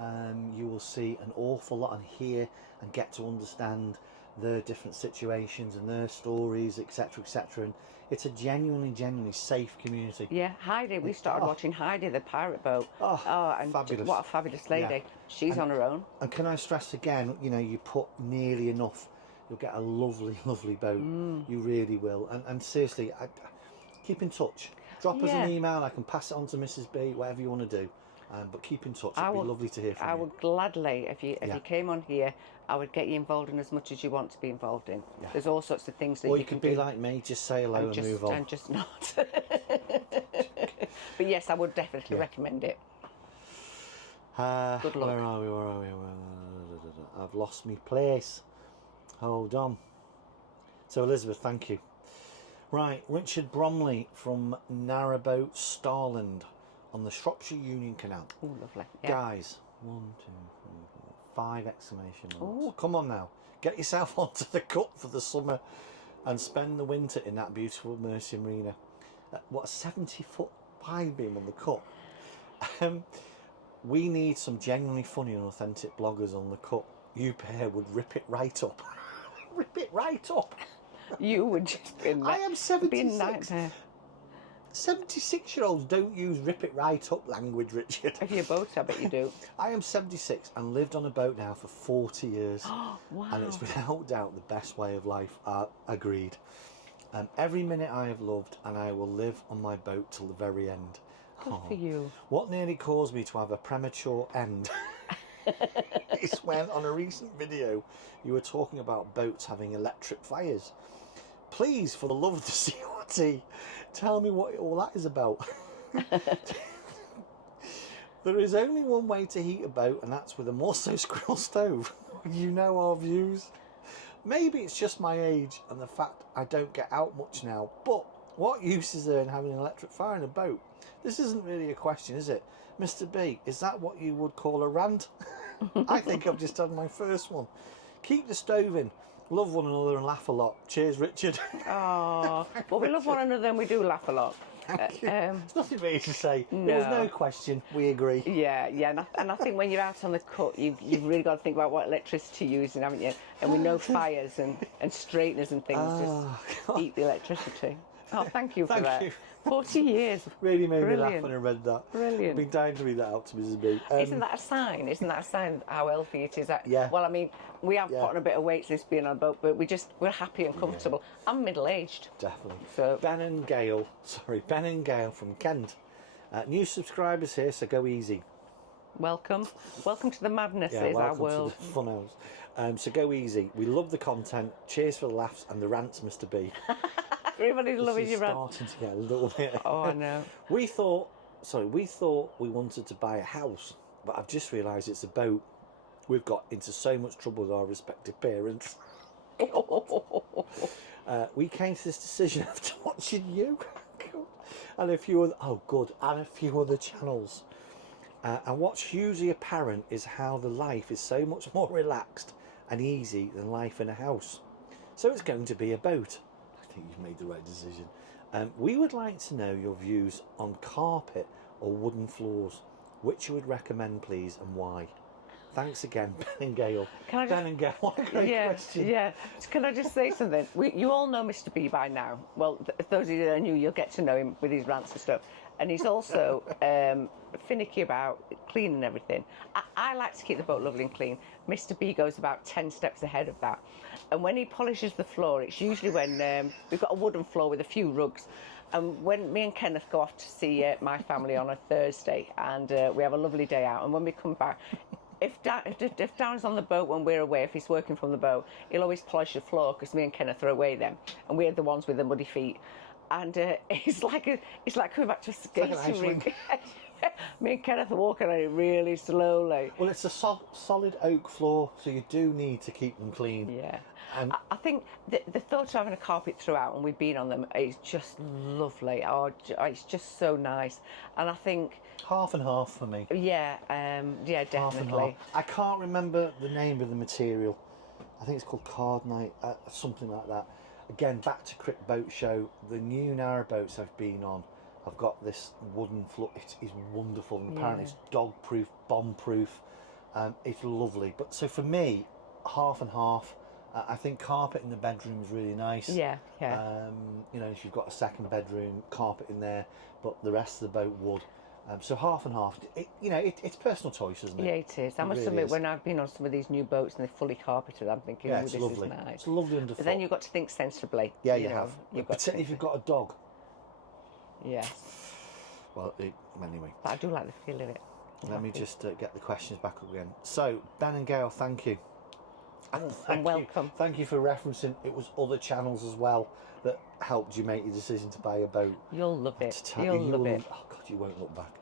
You will see an awful lot and hear and get to understand their different situations and their stories, etc., etc. And it's a genuinely safe community. Yeah, Heidi. We started watching Heidi, the pirate boat. Oh, and fabulous. What a fabulous lady. Yeah. She's on her own. And can I stress again, you know, you put nearly enough, you'll get a lovely, lovely boat. You really will. And seriously, keep in touch. Drop us an email. I can pass it on to Mrs. B, whatever you want to do. But keep in touch. It'd be lovely to hear from you. I would gladly, if you came on here, I would get you involved in as much as you want to be involved in. Yeah. There's all sorts of things that or you can do. be like me, just say hello and move on. And just not. But yes, I would definitely recommend it. Good luck. Where are we? I've lost my place. Hold on. So Elizabeth, thank you. Right, Richard Bromley from Narrowboat, Starland, on the Shropshire Union Canal. Oh, lovely. Yeah. Guys, 1, 2, 3, 4, 5 exclamation marks. Ooh. Come on now, get yourself onto the cut for the summer and spend the winter in that beautiful Mersey Marina. What, a 70-foot wide beam on the cut? We need some genuinely funny and authentic bloggers on the cut. You pair would rip it right up. Rip it right up. You would just be I am 76. nightmare. 76-year-olds don't use rip it right up language, Richard. If you're a boat, I bet you do. I am 76 and lived on a boat now for 40 years. Wow. And it's without doubt the best way of life. Agreed. Every minute I have loved, and I will live on my boat till the very end. Good for you. What nearly caused me to have a premature end is when on a recent video you were talking about boats having electric fires. Please, for the love of the CRT, tell me what all that is about. There is only one way to heat a boat, and that's with a Morso Squirrel stove. You know our views. Maybe it's just my age and the fact I don't get out much now, but what use is there in having an electric fire in a boat? This isn't really a question, is it? Mr. B, is that what you would call a rant? I think I've just had my first one. Keep the stove in. Love one another and laugh a lot. Cheers, Richard. Oh, well, we love one another and we do laugh a lot. Thank you. There's nothing really to say. No. There was no question. We agree. Yeah, and I think when you're out on the cut, you've really got to think about what electricity you're using, haven't you? And we know fires and straighteners and things just eat the electricity. Oh, thank you for that. Thank you. 40 years. Really made me laugh Brilliant. when I read that. Brilliant. I've been dying to read that out to Mrs. B. Isn't that a sign? Isn't that a sign how healthy it is? Yeah. Well, I mean, we have Yeah. put on a bit of weight since being on a boat, but we're happy and comfortable. I'm middle-aged. Definitely. So Ben and Gail from Kent. New subscribers here, so go easy. welcome to the madness is our welcome world. to the fun house. So go easy. We love the content. Cheers for the laughs and the rants, Mr. B. Everybody's loving This your is rant. starting to get a little bit. Oh, I know. We thought we wanted to buy a house, but I've just realised it's a boat. We've got into so much trouble with our respective parents. We came to this decision after watching you and a few other channels. And what's hugely apparent is how the life is so much more relaxed and easy than life in a house. So it's going to be a boat. I think you've made the right decision. We would like to know your views on carpet or wooden floors. Which you would recommend, please, and why? Thanks again, Ben and Gail. Ben and Gail, what a great question. Yeah. Can I just say something? You all know Mr. B by now. Well, those of you that are new, you'll get to know him with his rants and stuff. And he's also finicky about cleaning everything. I like to keep the boat lovely and clean. Mr. B goes about 10 steps ahead of that. And when he polishes the floor, it's usually when we've got a wooden floor with a few rugs. And when me and Kenneth go off to see my family on a Thursday, and we have a lovely day out, and when we come back, if Darren's on the boat when we're away, if he's working from the boat, he'll always polish the floor because me and Kenneth are away then, and we're the ones with the muddy feet. And it's like coming back to a skating rink. Me and Kenneth are walking on it really slowly. Well, it's a solid oak floor, so you do need to keep them clean. Yeah. And I think the thought of having a carpet throughout, and we've been on them, is just lovely. Oh, it's just so nice. And I think half and half for me. yeah, definitely. Half and half. I can't remember the name of the material. I think it's called Cardnite, something like that. Again, back to Crick Boat Show. The new narrowboats I've been on, I've got this wooden floor. It is wonderful, and apparently it's dog-proof, bomb-proof. It's lovely. But so for me, half and half. I think carpet in the bedroom is really nice. Yeah. You know, if you've got a second bedroom, carpet in there, but the rest of the boat wood. So half and half. It's personal choice, isn't it? Yeah, it is. I must really admit, is. when I've been on some of these new boats and they're fully carpeted, I'm thinking, Yeah, oh, it's this lovely. is nice. It's lovely underfoot. But then you've got to think sensibly. Yeah, you have. You've got to Particularly think if you've got a dog. Yes. Well, anyway. But I do like the feel of it. Let me just get the questions back up again. So, Ben and Gail, thank you. and welcome. Thank you for referencing it was other channels as well that helped you make your decision to buy a boat. You'll love it. You'll love it. Oh God, you won't look back.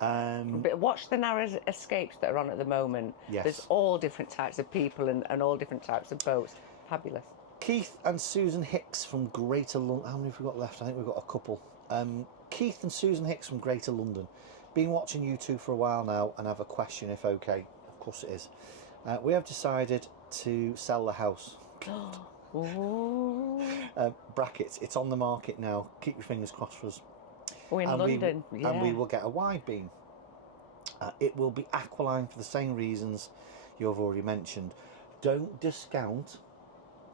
But watch the narrow escapes that are on at the moment. Yes. There's all different types of people and all different types of boats. Fabulous. Keith and Susan Hicks from Greater London. How many have we got left? I think we've got a couple. Keith and Susan Hicks from Greater London. Been watching you two for a while now and have a question, if okay. Of course it is. We have decided to sell the house. Ooh. Brackets, it's on the market now. Keep your fingers crossed for us. Oh, in London, yeah. And we will get a wide beam. It will be Aqualine for the same reasons you have already mentioned. Don't discount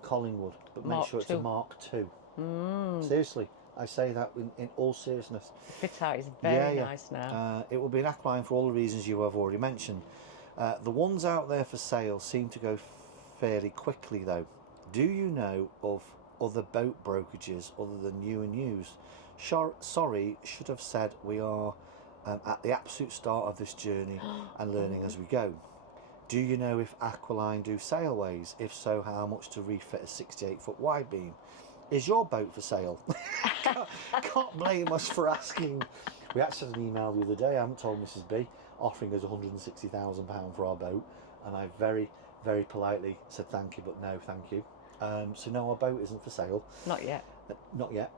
Collingwood, but make sure it's a Mark II. Seriously, I say that in all seriousness. The fit out is very nice now. It will be an Aqualine for all the reasons you have already mentioned. The ones out there for sale seem to go fairly quickly though. Do you know of other boat brokerages other than you and News? Sorry, should have said we are at the absolute start of this journey and learning as we go. Do you know if Aqualine do sailways? If so, how much to refit a 68-foot wide beam? Is your boat for sale? Can't blame us for asking. We actually had an email the other day, I haven't told Mrs B, offering us £160,000 for our boat, and I very, very politely said thank you, but no thank you. So no, our boat isn't for sale. Not yet. Not yet.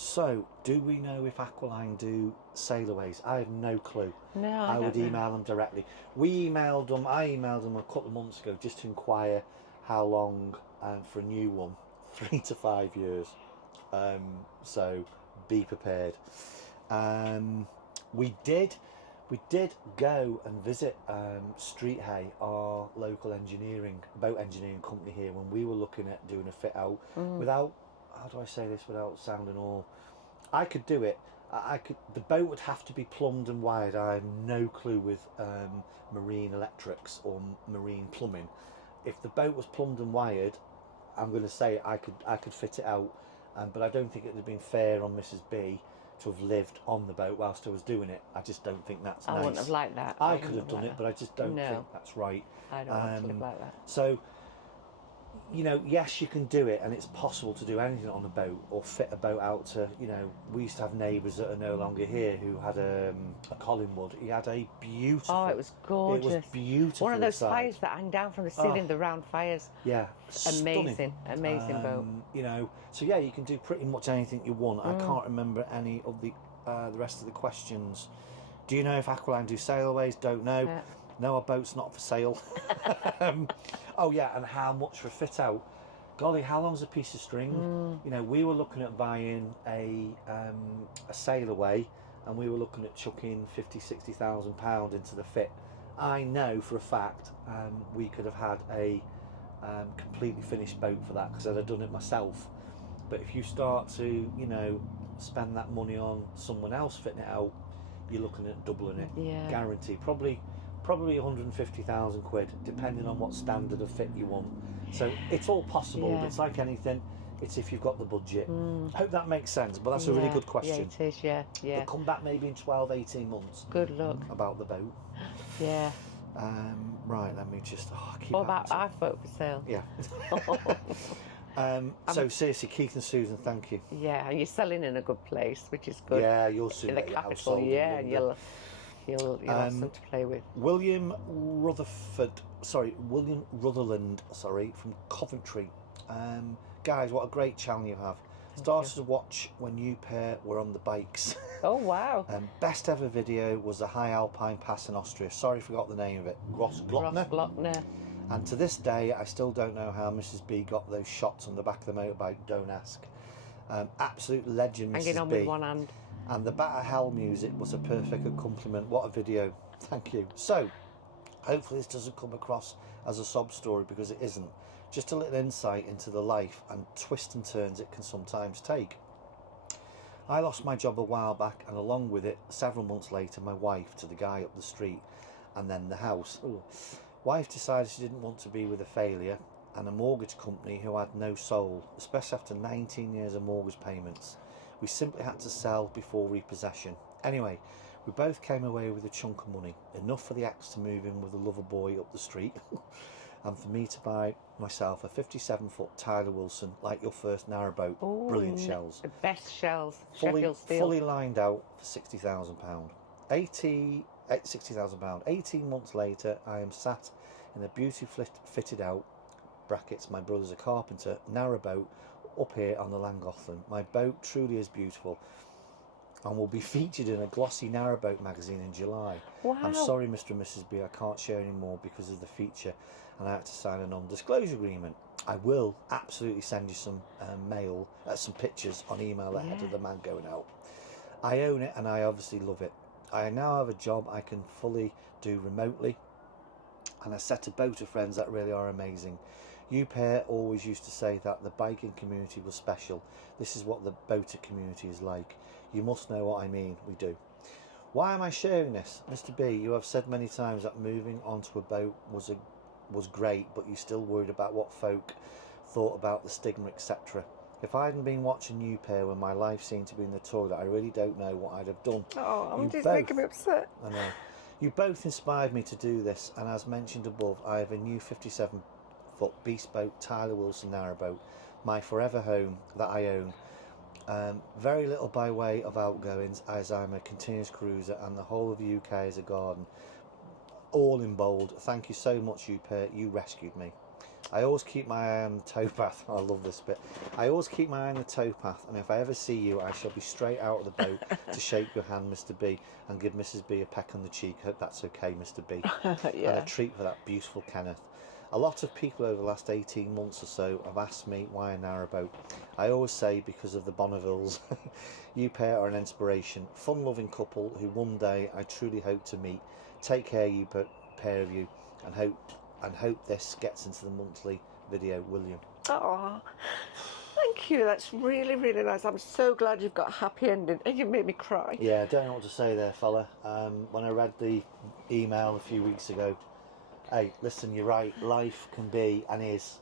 So, do we know if Aqualine do sailways? I have no clue. No, I would email them directly. I emailed them a couple of months ago just to inquire how long for a new one. 3 to 5 years. So be prepared. We did go and visit Street Hay, our local boat engineering company here, when we were looking at doing a fit out without, how do I say this without sounding all, I could do it. The boat would have to be plumbed and wired. I have no clue with marine electrics or marine plumbing. If the boat was plumbed and wired, I'm going to say I could fit it out, but I don't think it would have been fair on Mrs B to have lived on the boat whilst I was doing it. I just don't think that's nice. I wouldn't have liked that. I could have done it, but I just don't think that's right. I don't want to live like that. So, you know, yes, you can do it, and it's possible to do anything on a boat or fit a boat out to, you know, we used to have neighbours that are no longer here who had a Collingwood. He had a beautiful... Oh, it was gorgeous. It was beautiful. One of those fires that hang down from the ceiling, the round fires. Yeah. Amazing, amazing boat. You know, so yeah, you can do pretty much anything you want. I can't remember any of the rest of the questions. Do you know if Aqualine do sailways? Don't know. Yeah. No, our boat's not for sale. Oh yeah, and how much for a fit out? Golly, how long's a piece of string? You know, we were looking at buying a sail away, and we were looking at chucking £50,000-60,000 into the fit. I know for a fact we could have had a completely finished boat for that because I'd have done it myself. But if you start to, you know, spend that money on someone else fitting it out, you're looking at doubling it. Yeah. Guaranteed. Probably 150,000 quid, depending on what standard of fit you want. So it's all possible, but it's like anything, it's if you've got the budget. I hope that makes sense, but that's a really good question. Yeah, it is, yeah. But come back maybe in 12-18 months. Good luck. About the boat. Yeah. Right, let me just... What about our boat for sale? Yeah. So seriously, Keith and Susan, thank you. Yeah, and you're selling in a good place, which is good. Yeah, you'll soon in the get your house capital, sold in yeah, London. you'll have some to play with. William Rutherland, from Coventry. Guys, what a great channel you have. Started to watch when you pair were on the bikes. Oh wow. Best ever video was the High Alpine Pass in Austria. Sorry, forgot the name of it. Grossglockner. And to this day, I still don't know how Mrs B got those shots on the back of the motorbike. Don't ask. Absolute legend, Mrs. Hanging on B. with one hand. And the Bat of Hell music was a perfect accompaniment. What a video. Thank you. So, hopefully this doesn't come across as a sob story, because it isn't. Just a little insight into the life and twists and turns it can sometimes take. I lost my job a while back, and along with it, several months later, my wife to the guy up the street, and then the house. Ooh. Wife decided she didn't want to be with a failure and a mortgage company who had no soul, especially after 19 years of mortgage payments. We simply had to sell before repossession. Anyway, we both came away with a chunk of money, enough for the ex to move in with a lover boy up the street. and for me to buy myself a 57-foot Tyler Wilson, like your first narrowboat. Ooh, Brilliant shells. The best shells. Fully, Sheffield steel. fully lined out for £60,000. £60,000. 18 months later, I am sat in a beautifully fitted out, brackets, my brother's a carpenter, narrowboat up here on the Llangollen. My boat truly is beautiful and will be featured in a glossy narrowboat magazine in July. Wow. I'm sorry, Mr. and Mrs. B, I can't share any more because of the feature and I had to sign a non-disclosure agreement. I will absolutely send you some some pictures on email ahead of the man going out. I own it and I obviously love it. I now have a job I can fully do remotely and a set of boater friends that really are amazing. You pair always used to say that the biking community was special. This is what the boater community is like. You must know what I mean. We do. Why am I sharing this? Mr. B, you have said many times that moving onto a boat was great, but you're still worried about what folk thought about the stigma, etc. If I hadn't been watching You Pair when my life seemed to be in the toilet, I really don't know what I'd have done. Oh, I'm You just both- making me upset. I know. You both inspired me to do this, and as mentioned above, I have a new 57-foot bespoke Tyler Wilson narrowboat, my forever home that I own. Very little by way of outgoings, as I'm a continuous cruiser and the whole of the UK is a garden. All in bold. Thank you so much, you pair. You rescued me. I always keep my eye on the towpath. I love this bit. I always keep my eye on the towpath, and if I ever see you, I shall be straight out of the boat to shake your hand, Mr. B, and give Mrs. B a peck on the cheek. Hope that's okay, Mr. B. Yeah. And a treat for that beautiful Kenneth. A lot of people over the last 18 months or so have asked me why a narrowboat. I always say because of the Bonnevilles. You pair are an inspiration, fun-loving couple who one day I truly hope to meet. Take care, you pair of you, and hope this gets into the monthly video, William. Oh, thank you. That's really, really nice. I'm so glad you've got a happy ending, and you made me cry. Yeah, I don't know what to say there, fella. When I read the email a few weeks ago, hey, listen, you're right. Life can be and is.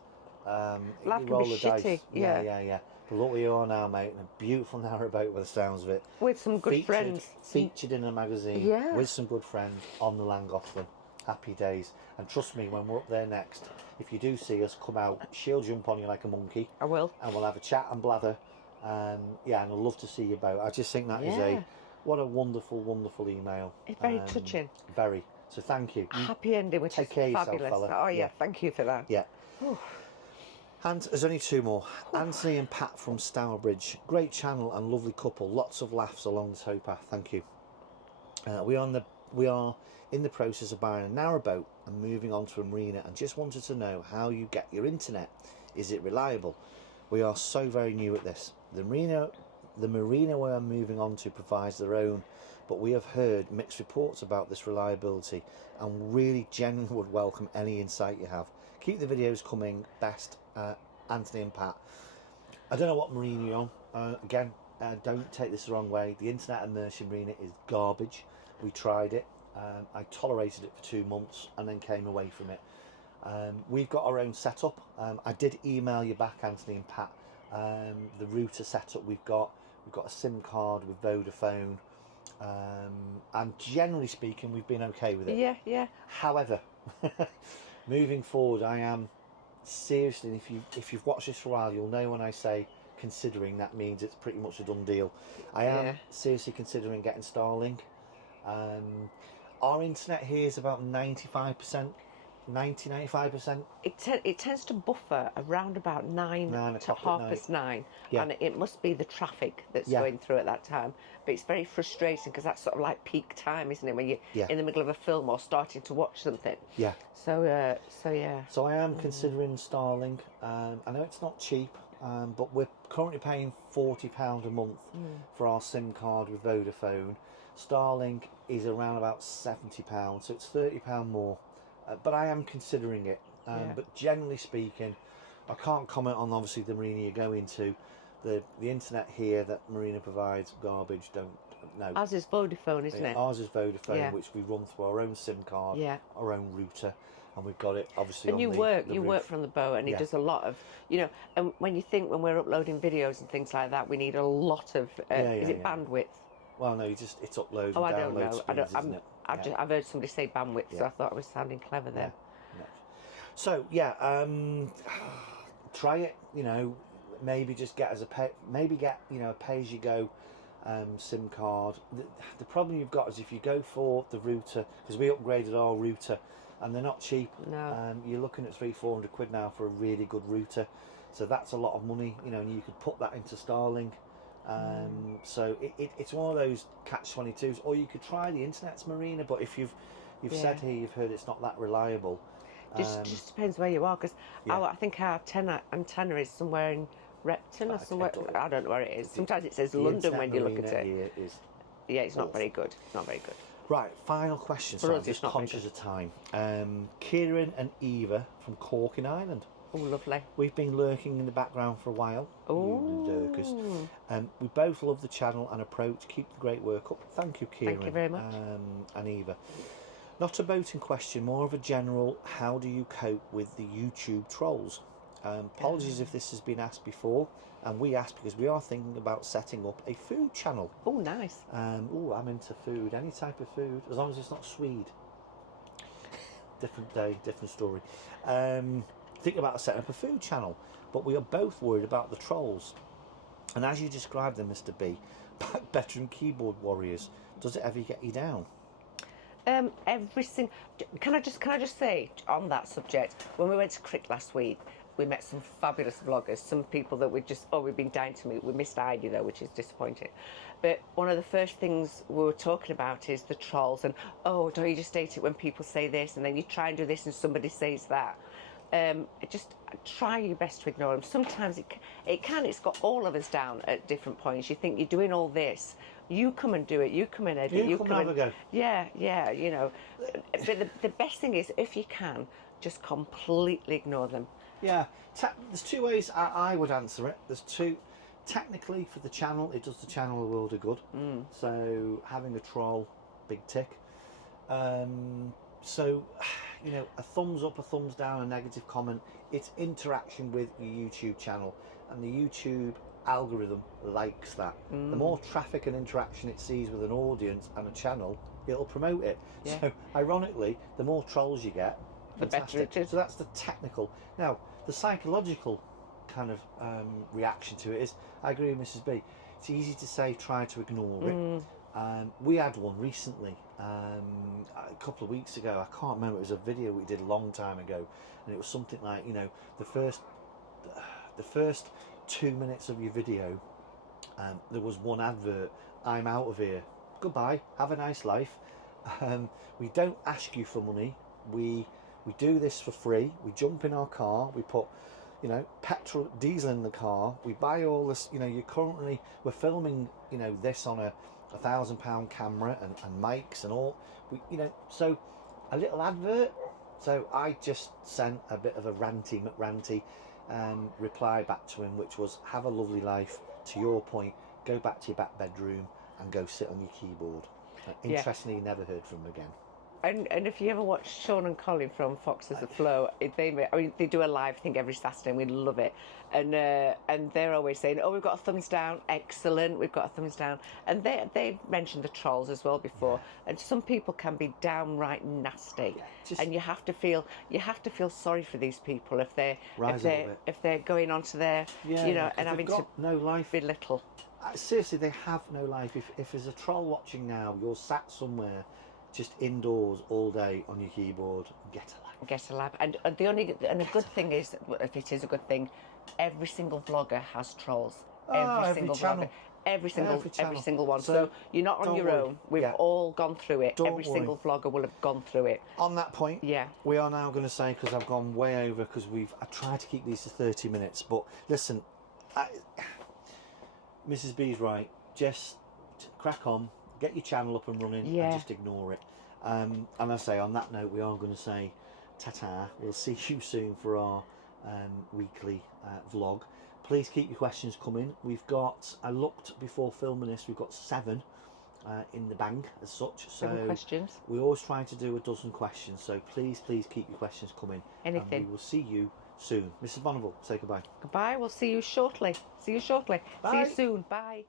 Life you can roll be the dice. shitty, yeah. Yeah. But look where you are now, mate, in a beautiful narrowboat by the sounds of it. With some good friends. Featured in a magazine. Yeah. With some good friends on the Llangollen. Happy days. And trust me, when we're up there next, if you do see us come out, she'll jump on you like a monkey. I will. And we'll have a chat and blather. Yeah, and I'd love to see you both. I just think that is Yeah. what a wonderful, wonderful email. It's very touching. Very. So thank you. Happy ending, which Take is care of yourself, fabulous. fella. Oh, yeah, Yeah. thank you for that. Yeah. And there's only two more. Anthony and Pat from Stourbridge. Great channel and lovely couple. Lots of laughs along the towpath. Thank you. We are in the process of buying a narrowboat and moving on to a marina, and just wanted to know how you get your internet. Is it reliable? We are so very new at this. The marina we are moving on to provides their own, but we have heard mixed reports about this reliability and really genuinely would welcome any insight you have. Keep the videos coming. Best, Anthony and Pat. I don't know what marina you're on. Again, don't take this the wrong way. The internet immersion marina is garbage. We tried it. I tolerated it for 2 months and then came away from it. We've got our own setup. I did email you back, Anthony and Pat, the router setup we've got. We've got a SIM card with Vodafone, and generally speaking, we've been okay with it. Yeah. However, moving forward, I am seriously, and if you've watched this for a while, you'll know when I say considering, that means it's pretty much a done deal. I am seriously considering getting Starlink. Our internet here is about 95%, 95%. It tends to buffer around about 9 to o'clock at half night. past 9, Yeah. and it must be the traffic that's Yeah. going through at that time. But it's very frustrating because that's sort of like peak time, isn't it, when you're Yeah. in the middle of a film or starting to watch something. Yeah. So yeah. So I am considering Starlink. I know it's not cheap, but we're currently paying £40 a month for our SIM card with Vodafone. Starlink is around about £70, so it's £30 more. But I am considering it. But generally speaking, I can't comment on obviously the marina you're going to. The internet here that Marina provides, garbage. Don't know. Ours is Vodafone, isn't it? Ours is Vodafone, Yeah. which we run through our own SIM card, Yeah. our own router, and we've got it obviously. And on you the work roof. from the boat, and he Yeah. does a lot of, and when you think when we're uploading videos and things like that, we need a lot of, is it bandwidth? Well, no, it's upload and Oh, I download don't know. speeds, isn't it? I've heard somebody say bandwidth, so Yeah. I thought I was sounding clever then. No. So yeah, try it. You know, maybe just get as a a pay as you go SIM card. The problem you've got is if you go for the router, because we upgraded our router, and they're not cheap. No. You're looking at £300-400 now for a really good router, so that's a lot of money. You know, and you could put that into Starlink. So it's one of those catch-22s. Or you could try the internet's Marina, but if you've said here you've heard it's not that reliable. Just depends where you are, because I think our antenna is somewhere in Repton or somewhere. I don't know where it is. Sometimes it says London when you look at it. Yeah, it's not very good. It's not very good. Right, final question. So I'm just conscious of time. Kieran and Eva from Cork in Ireland. Oh, lovely. We've been lurking in the background for a while. Oh. You lurkers. We both love the channel and approach. Keep the great work up. Thank you, Kieran. Thank you very much. And Eva. Not a boating question, more of a general, how do you cope with the YouTube trolls? Apologies if this has been asked before, and we asked because we are thinking about setting up a food channel. Oh, nice. I'm into food, any type of food, as long as it's not Swede. Different day, different story. Thinking about setting up a food channel, but we are both worried about the trolls. And as you described them, Mr. B, bedroom keyboard warriors, does it ever get you down? Every single. Can I just say on that subject? When we went to Crick last week, we met some fabulous vloggers. Some people that we've been dying to meet. We missed Heidi though, which is disappointing. But one of the first things we were talking about is the trolls and don't you just hate it when people say this and then you try and do this and somebody says that. Just try your best to ignore them. Sometimes it's got all of us down at different points. You think you're doing all this. You come and do it. You come and edit. You come and have a go. Yeah, you know. But the best thing is, if you can, just completely ignore them. Yeah, there's two ways I would answer it. There's two. Technically, for the channel, it does the channel a world of good. So having a troll, big tick. So, you know, a thumbs up, a thumbs down, a negative comment, it's interaction with your YouTube channel, and the YouTube algorithm likes that. The more traffic and interaction it sees with an audience and a channel, it'll promote it. Yeah. So ironically, the more trolls you get, the better it is. So that's the technical. Now the psychological kind of reaction to it is, I agree with Mrs. B, it's easy to say try to ignore it. We had one recently, a couple of weeks ago. I can't remember, it was a video we did a long time ago, and it was something like, you know, the first 2 minutes of your video, there was one advert, I'm out of here, goodbye, have a nice life. We don't ask you for money, we do this for free. We jump in our car, we put, you know, petrol, diesel in the car, we buy all this, you know, we're filming, you know, this on a £1,000 camera and mics and all, so a little advert. So I just sent a bit of a ranty reply back to him, which was, have a lovely life, to your point, go back to your back bedroom and go sit on your keyboard. Interestingly, never heard from him again. And if you ever watch Sean and Colin from Foxes Afloat, they do a live thing every Saturday and we love it. And they're always saying, we've got a thumbs down, excellent, we've got a thumbs down. And they've mentioned the trolls as well before. Yeah. And some people can be downright nasty. Yeah, and you have to feel sorry for these people if they're going onto their and having to no life. Belittle. Seriously, they have no life. If there's a troll watching now, you're sat somewhere just indoors all day on your keyboard, get a life. And a good thing is, if it is a good thing, every single vlogger has trolls. Every single vlogger. Every single one. So you're not on your own. We've all gone through it. Every single vlogger will have gone through it. On that point, we are now going to say, because I've gone way over, because I tried to keep these to 30 minutes, but listen, Mrs. B's right. Just crack on, get your channel up and running, and just ignore it. And I say, on that note, we are going to say ta-ta. We'll see you soon for our weekly vlog. Please keep your questions coming. I looked before filming this, we've got 7 in the bank as such. So 7 questions. We always try to do a dozen questions, so please keep your questions coming. Anything. And we will see you soon. Mrs. Bonneville, say goodbye. Goodbye, we'll see you shortly. Bye. See you soon. Bye.